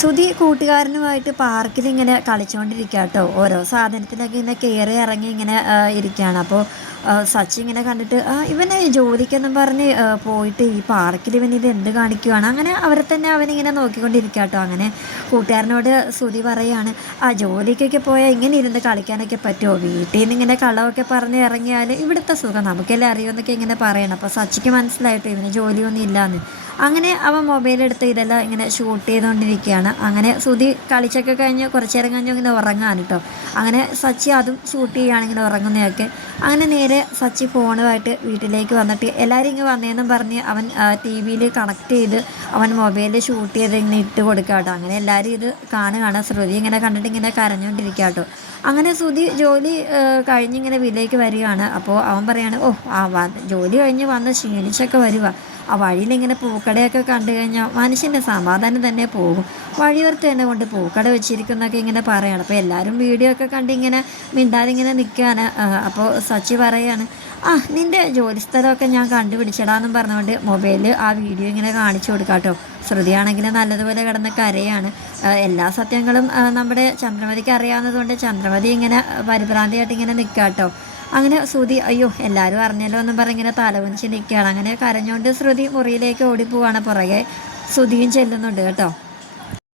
സുധി കൂട്ടുകാരനുമായിട്ട് പാർക്കിൽ ഇങ്ങനെ കളിച്ചുകൊണ്ടിരിക്കുക കേട്ടോ ഓരോ സാധനത്തിലൊക്കെ ഇങ്ങനെ കയറി ഇറങ്ങി ഇങ്ങനെ ഇരിക്കുകയാണ് അപ്പോൾ സച്ചി ഇങ്ങനെ കണ്ടിട്ട് ഇവനെ ജോലിക്കെന്നും പറഞ്ഞ് പോയിട്ട് ഈ പാർക്കിൽ ഇവൻ ഇത് എന്ത് കാണിക്കുവാണ്? അങ്ങനെ അവരെ തന്നെ അവനിങ്ങനെ നോക്കിക്കൊണ്ടിരിക്കുക കേട്ടോ അങ്ങനെ കൂട്ടുകാരനോട് സുധി പറയാണ് ആ ജോലിക്കൊക്കെ പോയാൽ ഇങ്ങനെ ഇരുന്ന് കളിക്കാനൊക്കെ പറ്റുമോ വീട്ടിൽ നിന്ന് ഇങ്ങനെ കളവൊക്കെ പറഞ്ഞ് ഇറങ്ങിയാൽ ഇവിടുത്തെ സുഖം. നമുക്കെല്ലാം അറിയുമെന്നൊക്കെ ഇങ്ങനെ പറയണം. അപ്പോൾ സച്ചിക്ക് മനസ്സിലായിട്ടോ ഇവന് ജോലിയൊന്നും ഇല്ലാന്ന്. അങ്ങനെ അവൻ മൊബൈൽ എടുത്ത് ഇതെല്ലാം ഇങ്ങനെ ഷൂട്ട് ചെയ്തുകൊണ്ടിരിക്കുകയാണ് അങ്ങനെ സുധി കളിച്ചൊക്കെ കഴിഞ്ഞ് കുറച്ച് നേരം കഴിഞ്ഞ് ഇങ്ങനെ ഉറങ്ങാൻ കേട്ടോ. അങ്ങനെ സച്ചി അതും ഷൂട്ട് ചെയ്യുകയാണ് ഇങ്ങനെ ഉറങ്ങുന്നതൊക്കെ. അങ്ങനെ നേരെ സച്ചി ഫോണുമായിട്ട് വീട്ടിലേക്ക് വന്നിട്ട് എല്ലാവരും ഇങ്ങനെ വന്നതെന്നും പറഞ്ഞ് അവൻ ടി വിയിൽ കണക്ട് ചെയ്ത് അവൻ മൊബൈലിൽ ഷൂട്ട് ചെയ്ത് ഇങ്ങനെ ഇട്ട് കൊടുക്കുക കേട്ടോ. അങ്ങനെ എല്ലാവരും ഇത് കാണുകയാണ്. ശ്രുതി ഇങ്ങനെ കണ്ടിട്ട് ഇങ്ങനെ കരഞ്ഞുകൊണ്ടിരിക്കുക കേട്ടോ. അങ്ങനെ സുധി ജോലി കഴിഞ്ഞിങ്ങനെ വീട്ടിലേക്ക് വരികയാണ്. അപ്പോൾ അവൻ പറയാണ് ഓ ആ ജോലി കഴിഞ്ഞ് വന്ന് ക്ഷീണിച്ചൊക്കെ വരുക ആ വഴിയിലിങ്ങനെ പൂക്കടയൊക്കെ കണ്ടു കഴിഞ്ഞാൽ മനുഷ്യന്റെ സമാധാനം തന്നെ പോകും. വഴിയോർത്ത് തന്നെ കൊണ്ട് പൂക്കട വെച്ചിരിക്കുന്നൊക്കെ ഇങ്ങനെ പറയുകയാണ് അപ്പോൾ എല്ലാവരും വീഡിയോ ഒക്കെ കണ്ട് ഇങ്ങനെ മിണ്ടാതെ ഇങ്ങനെ നിൽക്കുകയാണ് അപ്പോൾ സച്ചി പറയാണ് ആ നിന്റെ ജോലിസ്ഥലമൊക്കെ ഞാൻ കണ്ടുപിടിച്ചടാന്നും പറഞ്ഞുകൊണ്ട് മൊബൈലിൽ ആ വീഡിയോ ഇങ്ങനെ കാണിച്ചു കൊടുക്കാം കേട്ടോ ശ്രുതിയാണെങ്കിൽ നല്ലതുപോലെ കിടന്ന് കരയാണ്. എല്ലാ സത്യങ്ങളും നമ്മുടെ ചന്ദ്രമതിക്ക് അറിയാവുന്നതുകൊണ്ട് ചന്ദ്രമതി ഇങ്ങനെ പരിഭ്രാന്തിയായിട്ട് ഇങ്ങനെ നിൽക്കാട്ടോ കേട്ടോ അങ്ങനെ ശ്രുതി അയ്യോ എല്ലാവരും അറിഞ്ഞല്ലോ എന്ന് പറഞ്ഞ് ഇങ്ങനെ തലവനിച്ച് നിൽക്കുകയാണ്. അങ്ങനെ കരഞ്ഞുകൊണ്ട് ശ്രുതി മുറിയിലേക്ക് ഓടിപ്പോവാണ് പുറകെ ശ്രുതിയും ചെല്ലുന്നുണ്ട് കേട്ടോ.